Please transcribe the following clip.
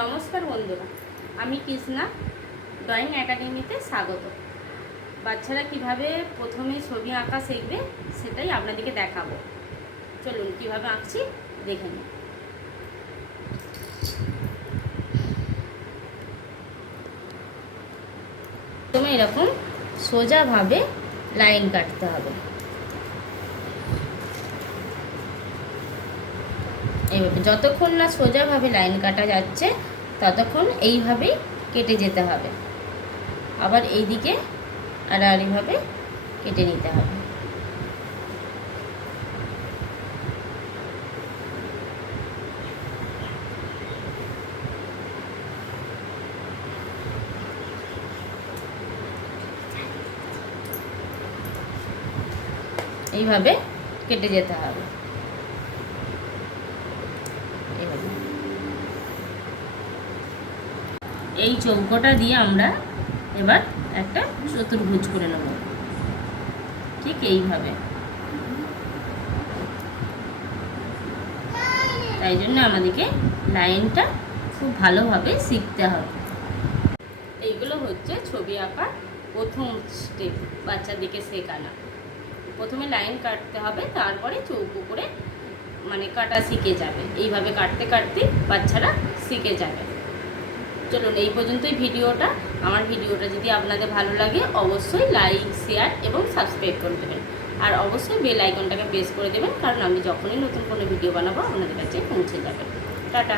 নমস্কার বন্ধুরা, আমি কৃষ্ণা ড্রয়িং একাডেমিতে স্বাগত। বাচ্চারা কিভাবে প্রথমে ছবি আঁকা শিখবে সেটাই আপনাদেরকে দেখাবো। চলুন কিভাবে আঁকছি দেখে নিন। প্রথমে এরকম সোজাভাবে লাইন কাটতে হবে। এইভাবে যতক্ষণ না সোজাভাবে লাইন কাটা যাচ্ছে ততক্ষণ এইভাবেই কেটে যেতে হবে। আবার এই দিকে আড়াআড়িভাবে কেটে নিতে হবে। এইভাবে কেটে যেতে হবে। এই চৌকোটা দিয়ে আমরা এবার একটা চতুর্ভুজ করে নেব, ঠিক এইভাবে। তাই জন্য আমাদেরকে লাইনটা খুব ভালোভাবে শিখতে হবে। এইগুলো হচ্ছে ছবি আঁকার প্রথম স্টেপ, বাচ্চাদেরকে শেখানো। প্রথমে লাইন কাটতে হবে, তারপরে চৌকো করে কাটা শিখে যাবে। এইভাবে কাটতে কাটতে বাচ্চারা শিখে যাবে। চলুন এই পর্যন্তই ভিডিওটা। আমার ভিডিওটা যদি আপনাদের ভালো লাগে অবশ্যই লাইক, শেয়ার এবং সাবস্ক্রাইব করে দেবেন। আর অবশ্যই বেল আইকনটাকে প্রেস করে দেবেন, কারণ আমি যখনই নতুন কোনো ভিডিও বানাবো আপনাদের কাছে পৌঁছে যাবে। টাটা।